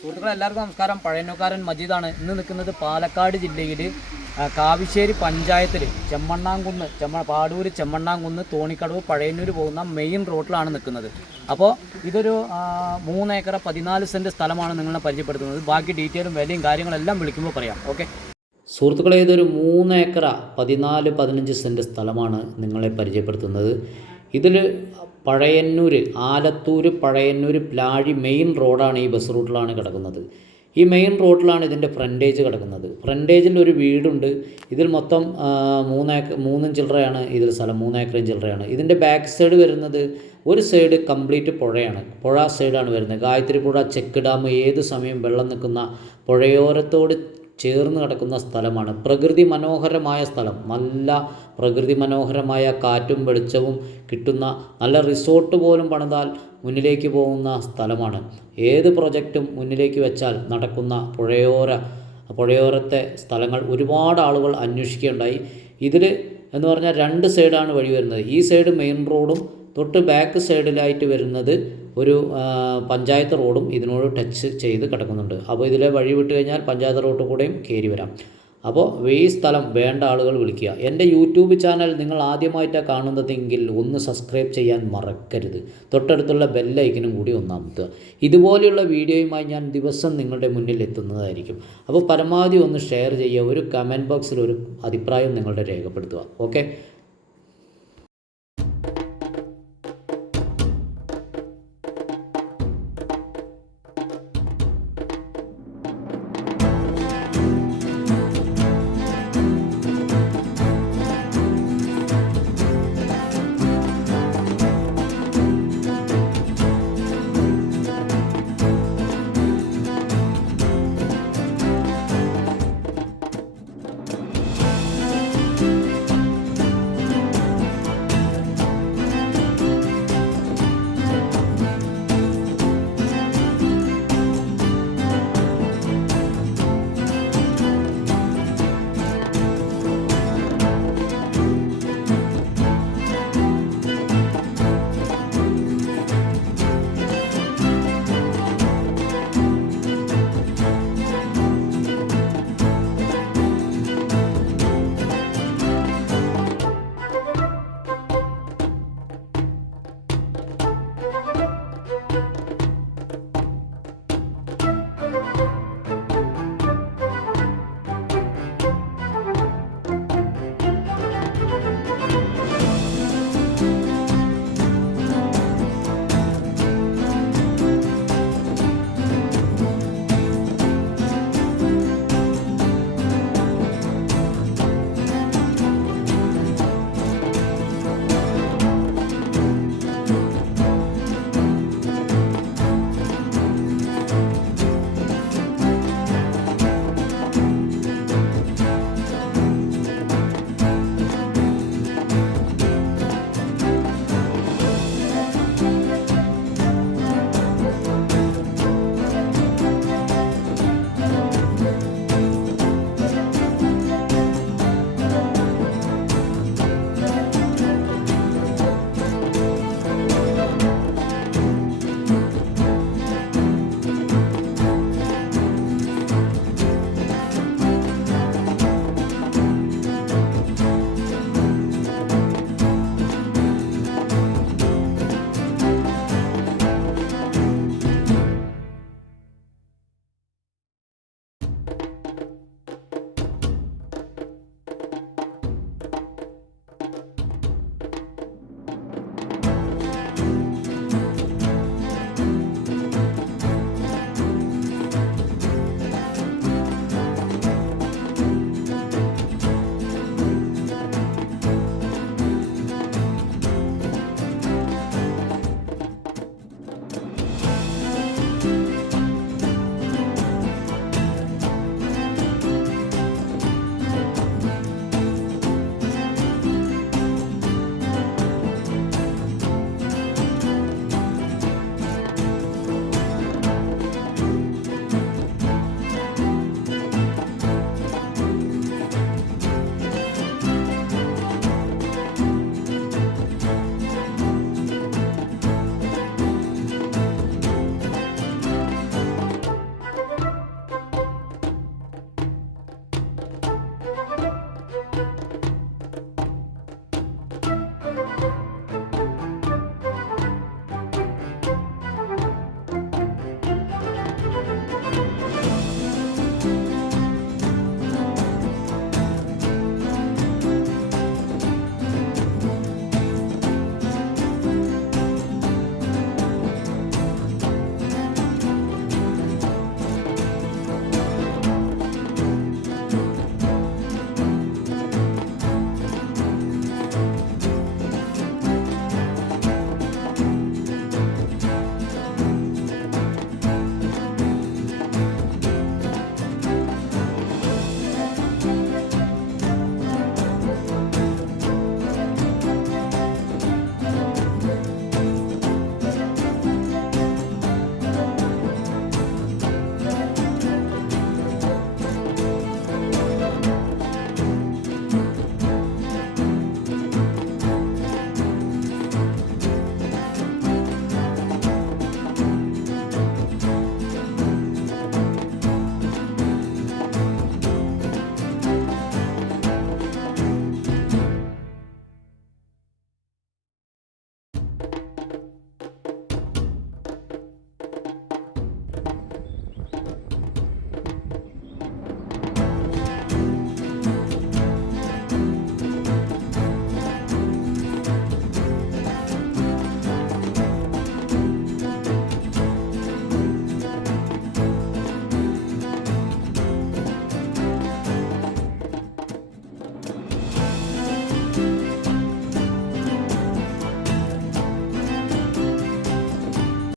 സുഹൃത്തുക്കളെ എല്ലാവർക്കും നമസ്കാരം. പഴയന്നൂക്കാരൻ മജീദാണ്. ഇന്ന് നിൽക്കുന്നത് പാലക്കാട് ജില്ലയിൽ കാവിശ്ശേരി പഞ്ചായത്തിൽ പാടൂര് ചെമ്മണ്ണാംകുന്ന് തോണിക്കടവ് പഴയന്നൂർ പോകുന്ന മെയിൻ റോഡിലാണ് നിൽക്കുന്നത്. അപ്പോൾ ഇതൊരു 3 ഏക്കർ 14 സെൻറ്റ് സ്ഥലമാണ് നിങ്ങളെ പരിചയപ്പെടുത്തുന്നത്. ബാക്കി ഡീറ്റെയിലും വിലയും കാര്യങ്ങളെല്ലാം വിളിക്കുമ്പോൾ പറയാം. ഓക്കെ സുഹൃത്തുക്കളെ, ഇതൊരു 3 ഏക്കർ 14-15 സെൻറ്റ് സ്ഥലമാണ് നിങ്ങളെ പരിചയപ്പെടുത്തുന്നത്. ഇതിൽ ആലത്തൂർ പഴയന്നൂർ പ്ലാഴി മെയിൻ റോഡാണ്. ഈ ബസ് റൂട്ടിലാണ് കിടക്കുന്നത്. ഈ മെയിൻ റോഡിലാണ് ഇതിൻ്റെ ഫ്രണ്ടേജ് കിടക്കുന്നത്. ഫ്രണ്ടേജിൽ ഒരു വീടുണ്ട്. ഇതിൽ മൊത്തം 3 ചില്ലറയാണ് ഇതിൽ സ്ഥലം. 3 ഏക്കറും ചില്ലറയാണ്. ഇതിൻ്റെ ബാക്ക് സൈഡ് വരുന്നത്, ഒരു സൈഡ് കംപ്ലീറ്റ് പുഴയാണ്. പുഴ സൈഡാണ് വരുന്നത്. ഗായത്രി പുഴ, ചെക്ക് ഡാം, ഏത് സമയം വെള്ളം നിൽക്കുന്ന പുഴയോരത്തോട് ചേർന്ന് കിടക്കുന്ന സ്ഥലമാണ്. പ്രകൃതി മനോഹരമായ സ്ഥലം. നല്ല പ്രകൃതി മനോഹരമായ കാറ്റും വെളിച്ചവും കിട്ടുന്ന നല്ല റിസോർട്ട് പോലും പണിതാൽ മുന്നിലേക്ക് പോകുന്ന സ്ഥലമാണ്. ഏത് പ്രൊജക്റ്റും മുന്നിലേക്ക് വെച്ചാൽ നടക്കുന്ന പുഴയോരത്തെ സ്ഥലങ്ങൾ ഒരുപാട് ആളുകൾ അന്വേഷിക്കുകയുണ്ടായി. ഇതിൽ എന്ന് പറഞ്ഞാൽ 2 സൈഡാണ് വഴി വരുന്നത്. ഈ സൈഡ് മെയിൻ റോഡും തൊട്ട് ബാക്ക് സൈഡിലായിട്ട് വരുന്നത് ഒരു പഞ്ചായത്ത് റോഡും ഇതിനോട് ടച്ച് ചെയ്ത് കിടക്കുന്നുണ്ട്. അപ്പോൾ ഇതിലെ വഴി വിട്ട് കഴിഞ്ഞാൽ പഞ്ചായത്ത് റോഡ് കൂടെയും കയറി വരാം. അപ്പോൾ ഈ സ്ഥലം വേണ്ട ആളുകൾ വിളിക്കുക. എൻ്റെ യൂട്യൂബ് ചാനൽ നിങ്ങൾ ആദ്യമായിട്ടാണ് കാണുന്നതെങ്കിൽ ഒന്ന് സബ്സ്ക്രൈബ് ചെയ്യാൻ മറക്കരുത്. തൊട്ടടുത്തുള്ള ബെല്ലൈക്കനും കൂടി ഒന്ന് അമർത്തുക. ഇതുപോലെയുള്ള വീഡിയോയുമായി ഞാൻ ദിവസം നിങ്ങളുടെ മുന്നിൽ എത്തുന്നതായിരിക്കും. അപ്പോൾ പരമാവധി ഒന്ന് ഷെയർ ചെയ്യുക. ഒരു കമൻറ്റ് ബോക്സിൽ ഒരു അഭിപ്രായം നിങ്ങളുടെ രേഖപ്പെടുത്തുക. ഓക്കെ.